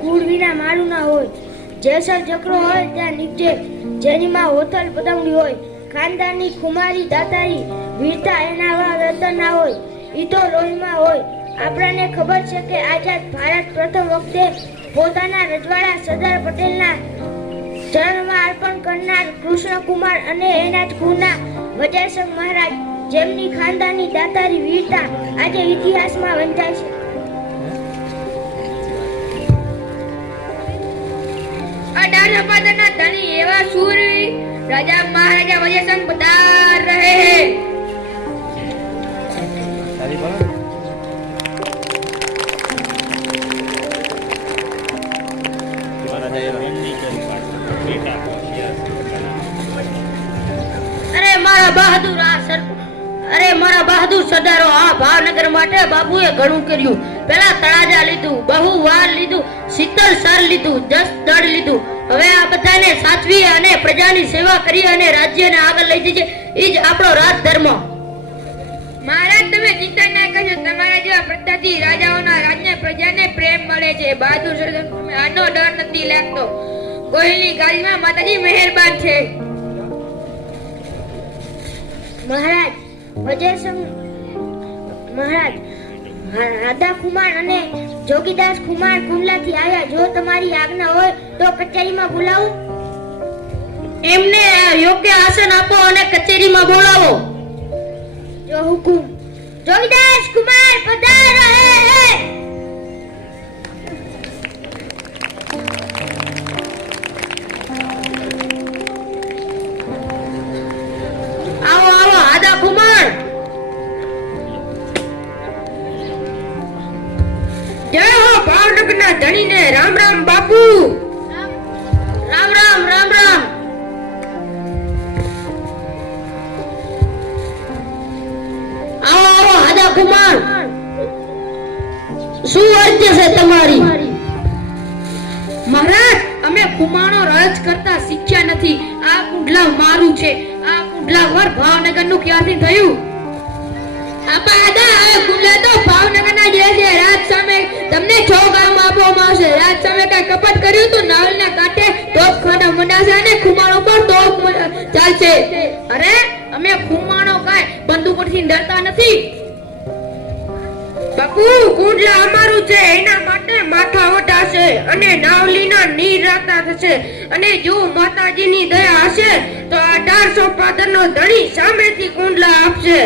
કુળ વિના મારું ના હોય, જેસર જકરો હોય ત્યાં નીચે, જેની માં હોથલ પદમડી હોય, ખાનદાની ખુમારી દાતારી વીરતા એના રતન ના હોય, ઈ તો લોહીમાં હોય. આપણને ખબર છે કે આઝાદ ભારત પ્રથમ વખતે પોતાના રજવાડા સરદાર પટેલના ચરણમાં અર્પણ કરનાર કૃષ્ણકુમાર અને એના જ કુળના વજયસિંહ મહારાજ, જેમની ખાનદાની દાતારી વીરતા આજે ઇતિહાસમાં વંચાય છે. અડાલપાદના ધણી એવા શૂરવીર રાજા મહારાજા વજયસિંહ પધાર રહે હે. અરે મારા બહાદુર સરદારો, આ ભાવનગર માટે બાપુએ ઘણું કર્યું. પેલા તળાજા લીધું, બહુ વાર લીધું, શીતળ સર લીધું, 10 દળ લીધું. હવે આ બધાને સાચવી અને પ્રજાની સેવા કરી અને રાજ્યને આગળ લઈ જઈએ, ઈ જ આપણો રાજ ધર્મ. મહારાજ, તમે ચિંતા ના કરજો. તમારા જેવા પ્રતાપી રાજાઓના રાજ્ય પ્રજાને પ્રેમ મળે છે. બહાદુર સરદાર, તમે આનો ડર નથી લાગતો. કોઈની ગાડીમાં માતાજી મહેરબાન છે. મહારાજ વજયસિંહ મહારાજ રાધા કુમાર અને જોગીદાસ કુમાર કુંડલાથી આવ્યા. જો તમારી આજ્ઞા હોય તો કચેરીમાં બોલાવું. એમને યોગ્ય આસન આપો અને કચેરીમાં બોલાવો. જો હુકુમ. જોગીદાસ કુમાર પધારો. આવો આવો આદા કુમાર. જય હો ભાવનગરના ધણીને. રામ રામ બાપુ. રામ રામ રામ રામ. આવો આવો આદા કુમાર. શું અર્થ છે તમારી? મહારાજ, અમે કુમારનો રજ કરતા શીખ્યા નથી. આ કુંડલા મારું છે. આ કુંડલા વર ભાવનગરનું ક્યાંથી થયું? આપા આદા, આ કુંડલા તો ભાવનગરના જે છે. રાજ સામે તમને 6 ગામ આપવામાં આવશે. રાજ સામે કઈ કપટ કર્યું તો નાવલના કાંઠે તોપખાના મંડાશે અને ખુમાણો પર તોપ ચાલશે. અરે, અમે ખુમાણો કાંઈ બંદૂકોથી ડરતા નથી. બાપુ, કુંડલા અમારું છે. એના માટે માથા વટાશે અને નાવલીના નીર રાખતા થશે. અને જો માતાજીની દયા હશે તો 1800 પાદરનો ધણી સામેથી કુંડલા આપશે.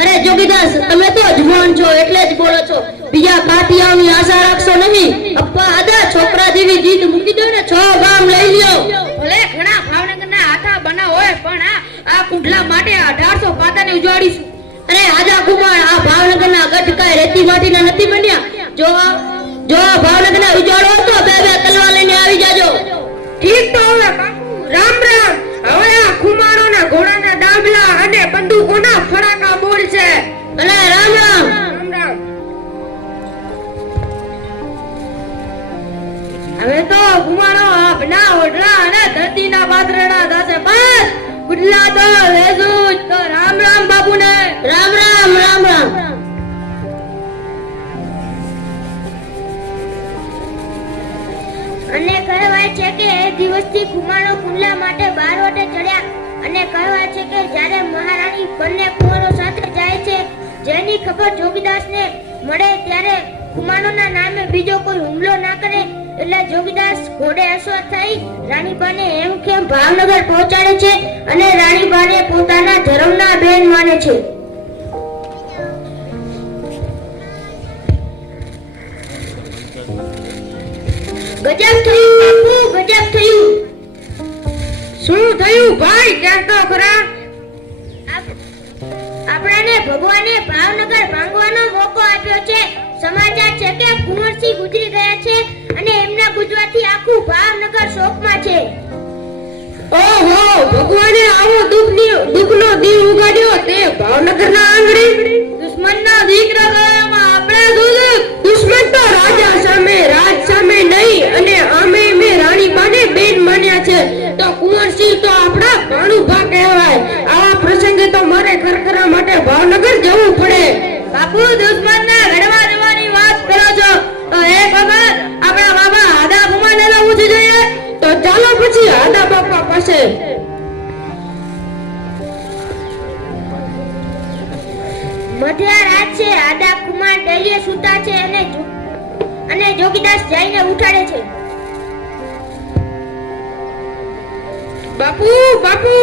અરે જોગીદાસ, તમે તો જુવાન છો એટલે જ બોલો છો. બીજા કાઠિયાઓની આશા રાખશો નહીં. અપ્પા આદા, છોકરા જેવી જીદ મૂકી દો ને 6 ગામ લઈ લ્યો. ભલે ઘણા ભાવનગરના હાથા બના હોય, પણ આ કુંડલા માટે 1800 પાદરને ઉજાડીશું. અરે આજા કુમાર, આ ભાવનગરના ગઢ કાંઈ રેતી માટીના નથી બન્યા. જો આ ભાવનગરના ઉજાડો તો 2 તલવાર લઈને આવી જાજો. ઠીક તો હવે બાપુ, રામ રામ. હવે આ ખુમાણોના ઘોડાના ડાબલા અને બંદૂકોના ફડાકા બોલશે. અને રામ રામ રામ રામ. હવે તો ખુમાણો આપના ઓઢલા અને ધરતીના પાથરણા થશે. બસ કુંડલા તો લેજું જ. તો રામ રામ બાપુને. રામ રામ રામ રામ. અને કહેવાય છે કે એ દિવસથી કુમારો કુંડલા માટે બારવટે ચડ્યા. અને કહેવાય છે કે જ્યારે મહારાણી બંને કુંવરો સાથે જાય છે, જેની ખબર જોગીદાસને મળે ત્યારે કુમારોના નામે બીજો કોઈ હુમલો ના કરે, એટલે જોગીદાસ ઘોડે અસવાર થઈ રાણીબાને હેમખેમ ભાવનગર પહોંચાડે છે અને રાણીબાને પોતાના ધર્મના બેન માને છે. ગજબ થયું બાપુ, ગજબ થયું. શું થયું ભાઈ, કહેતો ખરા? આપણાને ભગવાને ભાવનગર ભાંગવાનો મોકો આપ્યો છે. સમાચાર છે કે કુંવરસિંહ ગુજરી ગયા છે અને એમના ગુજરવાથી આખું ભાવનગર છે. ઓહો, ભગવાને આવો દુઃખનો દીવ ઉગાડ્યો તે ભાવનગરના આંગણે. દુશ્મનના દીકરા ગયામાં આપણે શું દુઃખ? દુશ્મન તો રાજા સામે, રાજ સામે નહીં, અને અમે રાણી બાને બેન માન્યા છે, તો કુંવરસિંહ તો આપણા ભાણુભા કહેવાય. આવા પ્રસંગે તો મારે ખરખરા માટે ભાવનગર જવું પડે. બાપુ, દુશ્મનના ગઢવા જવાની વાત કરો છો તો એક વખત આપણા બાબા આદા કુમારને તો પૂછવું જોઈએ. તો ચાલો પછી આદા બાપા પાસે. મધ્યરાત છે. આદા કુમાર ડેલીએ સૂતા છે અને જોગીદાસ જઈને ઉઠાડે છે. બાપુ, બાપુ.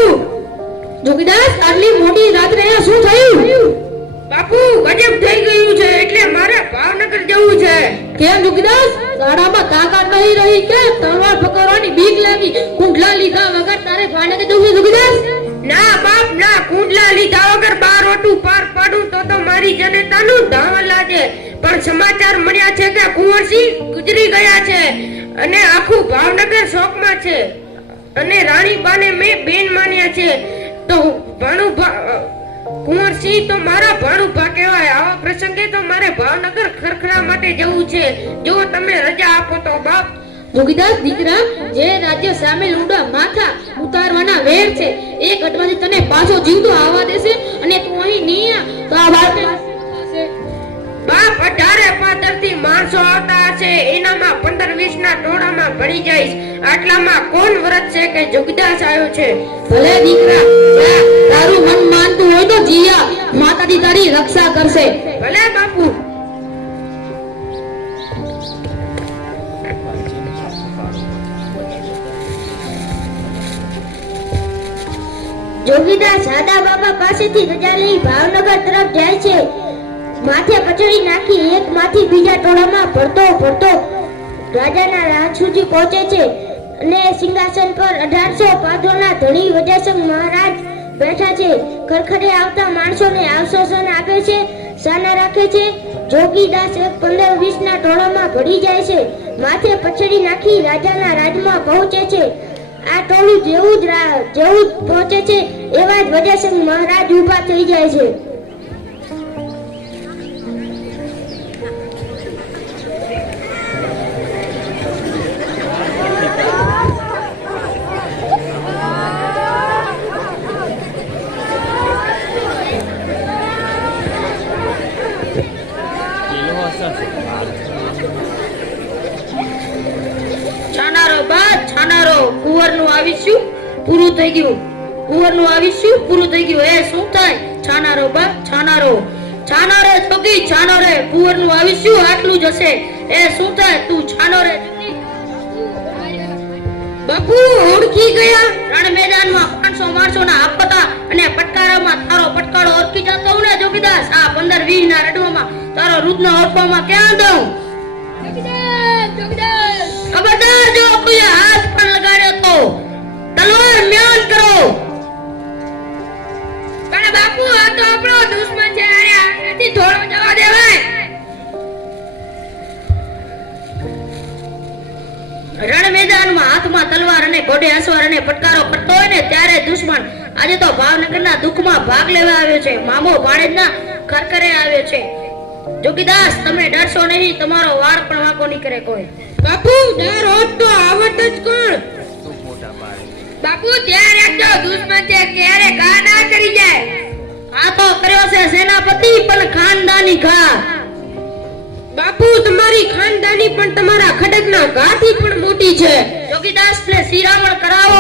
જોગીદાસ, આટલી મોટી રાત્રે શું થયું? બાપુ, ગજબ થઈ ગયું છે, એટલે મારે ભાવનગર જવું છે. કેમ જોગીદાસ, ગાડામાં તાકાત નહીં રહી કે તલવાર પકડવાની બીક લાગી? કુંડલા લીધા વગર તારે ભાવનગર જવું છે જોગીદાસ? ના બાપ ના, કુંડલા લીધા વગર બાર ઓટું પાર પાડું તો મારી જનતાનું ધાવણ લાગે. પણ સમાચાર મળ્યા છે કે કુંવરસિંહ ગુજરી ગયા છે અને આખું ભાવનગર શોકમાં છે, અને રાણીબાને મેં બેન માન્યા છે, તો કુંવરસિંહ તો મારા ભાણુભા કહેવાય. આવા પ્રસંગે તો મારે ભાવનગર ખરખરા માટે જવું છે. જો તમે રજા આપો તો બાપ. જોગીદાસ દીકરા, જે રાજ્ય સામે લુંડા માથા ઉતારવાના વેર છે, એ ઘટવાથી તને પાછો જીવતો આવવા દેશે, અને તું અહીં નહીં તો આ વાતને બાપ, 18 થી માણસો આવતા હશે, એનામાં 15-20 ના ટોળામાં ભળી જઈશ. આટલામાં કોણ વ્રત છે કે જોગીદાસ આવ્યો છે? ભલે દીકરા, જા, તારું મન માનતું હોય તો જીયા, માતાજી તારી રક્ષા કરશે. ભલે બાપુ. જોગીદાસ આદા બાબા પાસેથી રજા લઈ ભાવનગર તરફ જાય છે. માથે પછડી નાખી એક માંથી બીજા ટોળામાં ભરતો રાજાના રાજ સુધી પહોંચે છે, અને સિંહાસન પર 1800 પાદરોના ધણી વજાસંગ મહારાજ બેઠા છે. ખરખરે આવતા માણસોને આશ્વાસન આપે છે, સાના રાખે છે. જોગીદાસ 15-20 ના ટોળામાં ભળી જાય છે. માથે પછડી નાખી રાજાના રાજમાં પહોંચે છે. આ ટોળું જેવું જ પહોંચે છે એવા જ વજાસંગ મહારાજ ઊભા થઈ જાય છે. છાનારો બા, છાનારો, કુંવરનું આવીશું પૂરું થઈ ગયું. કુંવરનું આવીશું પૂરું થઈ ગયું. એ શું થાય? છાનારો બા, છાનારો, છાનારે જોગી, છાનોરે, કુંવરનું આવીશું આટલું જ હશે. એ શું થાય? તું છાનોરે જોગી. બાપુ, ઓળખી ગયા? રણ મેદાનમાં 500 માણસોના આપતા અને પટકારામાં તારો પટકારો ઓળખી જતો હું ને જોગીદાસ? આ 15-20 ના રડવામાં તારો રુદનો ઓળખવામાં ક્યાં દઉં? ખબરદાર, જો કોઈ હાથ પણ લગાડ્યો તો તલવાર મ્યાન કરો. પણ બાપુ, આ તો આપણો દુશ્મન છે, આનાથી થોડો જવા દેવાય. રણ મેદાનમાં હાથમાં તલવાર અને ઘોડે અસવાર અને પટકારો કરતો હોય ને ત્યારે દુશ્મન આજે તો ભાવનગરના દુઃખમાં ભાગ લેવા આવ્યો છે. મામો ભાણેજના ખરખરે આવ્યો છે. જોગીદાસ, તમે ડરશો નહીં, તમારો વાર પણ વાંકો નહીં કરે કોઈ. બાપુ, ડર હોત તો આવત જ કોણ? બાપુ, ધ્યાન રાખજો, દુશ્મન છે, ક્યારે ઘા ના કરી જાય. આ તો કર્યો છે સેનાપતિ, પણ ખાનદાની ઘા. બાપુ, તમારી ખાનદાની પણ તમારા ખડકના ઘાથી પણ મોટી છે. જોગીદાસને શિરામણ કરાવો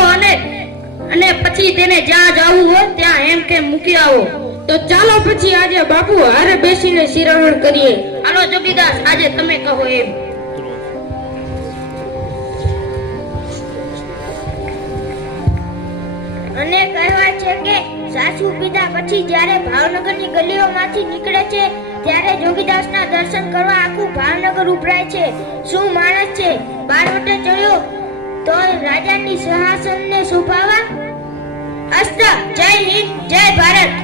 અને પછી તેને જ્યાં જવું હોય ત્યાં એમ કે મૂકી આવો. તો ચાલો પછી આજે બાપુ હારે બેસીને શિરામણ કરીએ. હાલો જોગીદાસ, આજે તમે કહો એમ. અને કહેવાય છે કે સાસુ પીધા પછી જ્યારે ભાવનગરની ગલીઓમાંથી નીકળે છે ત્યારે જોગીદાસના દર્શન કરવા આખું ભાવનગર ઉભરાય છે. શું માણસ છે! બારવટે ચડ્યો તો રાજાની સિંહાસનને શોભાવા. અસ્ત્ર! જય હિન્દ, જય ભારત.